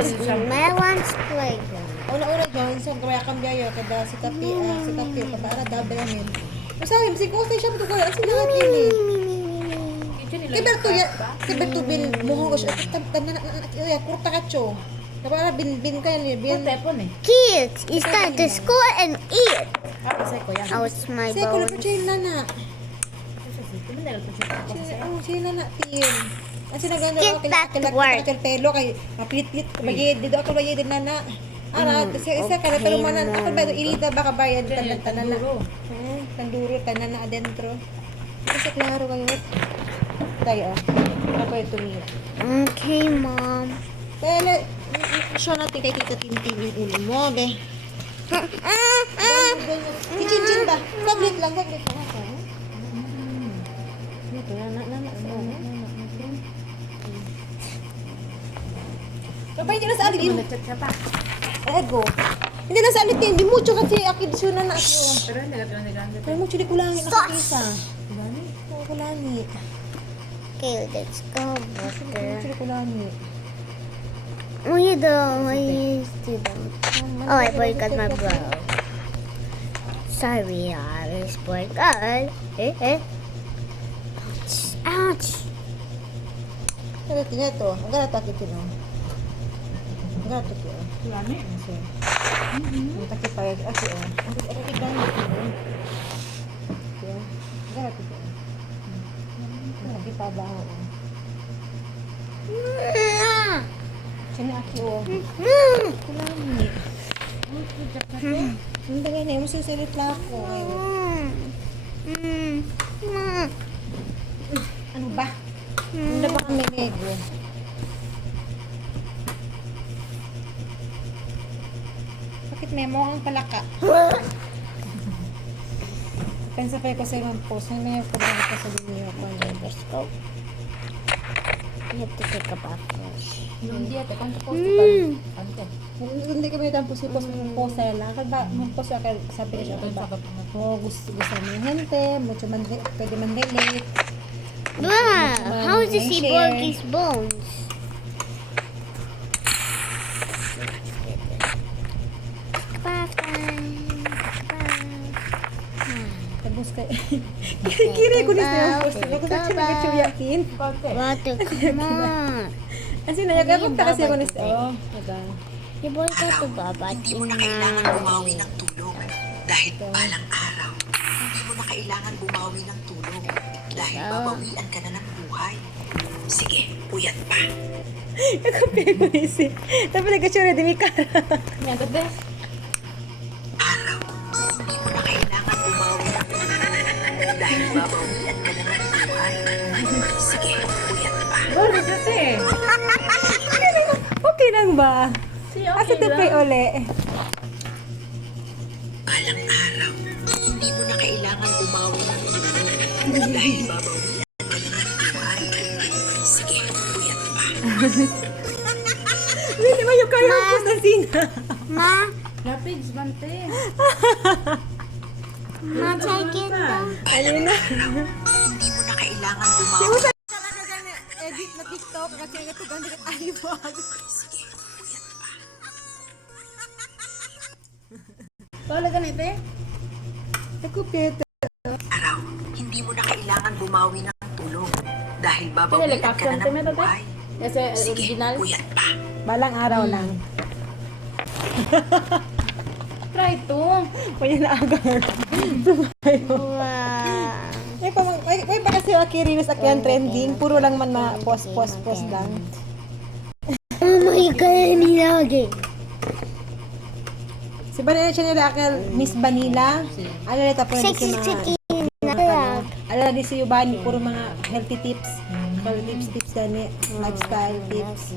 Melon's playground. Una-una dyan, sa gawaya kang biyayo, kada si Kapi, kabaara dabe namin. Masabi, si Kusay siya mo gawaya, kasi lahat yun eh. Kiberto bin, muhong ko siya, kurta ka cho. Kapara bin ka yan, bin. Kids, it's time to school and eat. Ah, How's my Say, bowl? kulo pa siya nana. Siya nana, tin. Kasi Get back to work. pelo, kay mapilit-pilit, dito ako bayad din nana. Ara, isa ka na talumanan, ako ba, irita baka bayad, tanan na. Kanduro, tanan na adentro. Kasi klaro kayo. Tayo, ako yung tumira. Okay, Mom. Pero, show natin kay Tita Tintin yung ulo mo, be. Si Chinchin ba? Saglit lang ako. Ito, Kapag hindi na sa alit yun. Ego. Hindi na sa alit yun. Di mucho kasi akidisyonan na ako. Pero mucho di kulangin ako isa. Kulangin. Okay, let's go, Mucho Buster. di kulangin. What are you doing? What are you doing? Oh, I boycott my bro. Sorry, I was boycott. Ouch. Pero tingnan ito. Ang ganat takit ito. Ang ganat ito. Kasi. Ang takit pa. Kasi, ang takit ganit ito. Ang ganat ito. Ang takit pa ba ako? Sini aki o. Kulami. Hindi ka na. Musisalit lang ako. Ano ba? Ano ba kami nego? Bakit may mo ang palaka? Pensapay ko sa ibang post. Ano may problema ko sa linyo ko? Let's go. You have to take a bath first. Hindi kami dang post post sa lang. Kaya mo post sa sabi ko siya ba? Oh, gusto mo yung hente, mucho man pwede man relate. Wow, how does he broke his bones? Tapos kay kiri ko nito yung post ko sa yakin. Water, come on. Kasi nayagapag ta kasi ako nito. Oh, diba? You boycott the baba. Hindi mo na kailangan bumawi ng tulog dahil balang araw. Hindi mo na kailangan bumawi ng tulog dahil babawian ka na ng buhay. Sige, puyat pa. Nakapi ko nisi. Tapi nagkatsura di mikara. Araw, hindi mo na kailangan bumawi ng tulog dahil babawian ka na ng buhay. Sige, puyat pa. Okay lang ba? Asa to pay uli? Balang araw, hindi mo na kailangan bumawi ng tulog dahil babawian ka na ng buhay. Sige, puyat pa. Hindi ba yung kayo post na sina? Ma, Rapids, bante. ma, take it down. Alin na? Hindi mo na kailangan Di bumawi. mo sa edit na TikTok kasi ito ganda kat alibag. Sige, puyat pa. Wala ganito eh. Nakupit. Araw, hindi mo na kailangan bumawi ng tulog dahil babawian ka na ng buhay. Kasi Sige, original. puyat pa. Balang araw lang. Try to. Kaya na agar. Wow. May pa kasi akirinis akyan trending. Puro lang man post lang. Oh my God, nilagay. Si Vanilla siya nila akal Miss Vanilla. Ano nila tapos si mga... Ano na si Yubani, puro mga healthy tips. Tips gani. Lifestyle tips.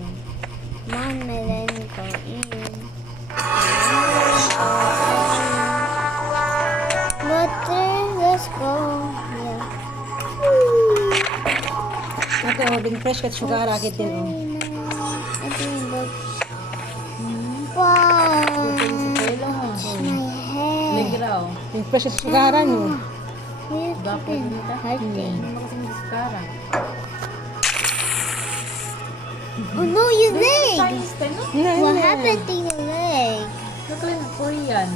Mom, let me go in. Let's go. Yeah. Ito, bin fresh kat sugar agad din. Oh. I think look. Wow. Pelo mo. My hair. Negraw. Bin fresh kat sugaran mo. Here's Dapat the ganito. hurting. Ano kasing diskara? Oh no, your leg. Chinese tayo, no? Na, yan?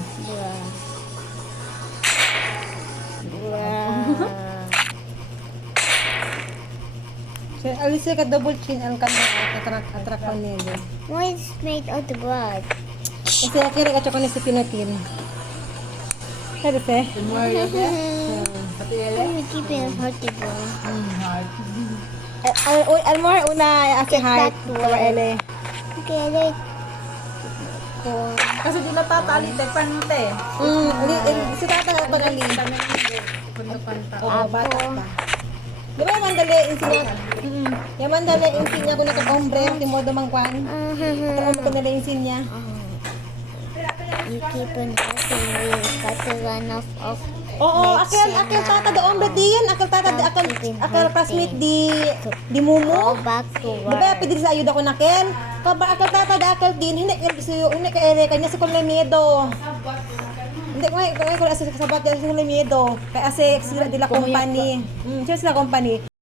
So, alis ka double chin ang attract pa nila. Why is it made out of blood? Kasi akira ka chocolate si pinatin. Pero pe. Good morning, Ate. Ate Ele? Why are you keeping it hearty ball? Heart. Almore una ase heart. That one. Kawa ele. Okay, like. Kasi di na tatali, te. Pante. Si tata ka pa nali. Punta panta. Oo, bata pa. Di ba mandali insinya? Yung mandali insinya ko na ka hombre, timodo mangkwan. Pero ko na insinya. You keep on hurting me. You got to run off. Oo, akal tata do hombre din. Akal tata akal classmate di mumu. Go back to Di ba work. pwede sa ayuda ko nakel? Kabar akal tata da akal din. Hindi ka ere kanya sa kulay miedo. Hindi ko sa sabat sa kulay miedo. Kaya ase sila dila company. Sila company.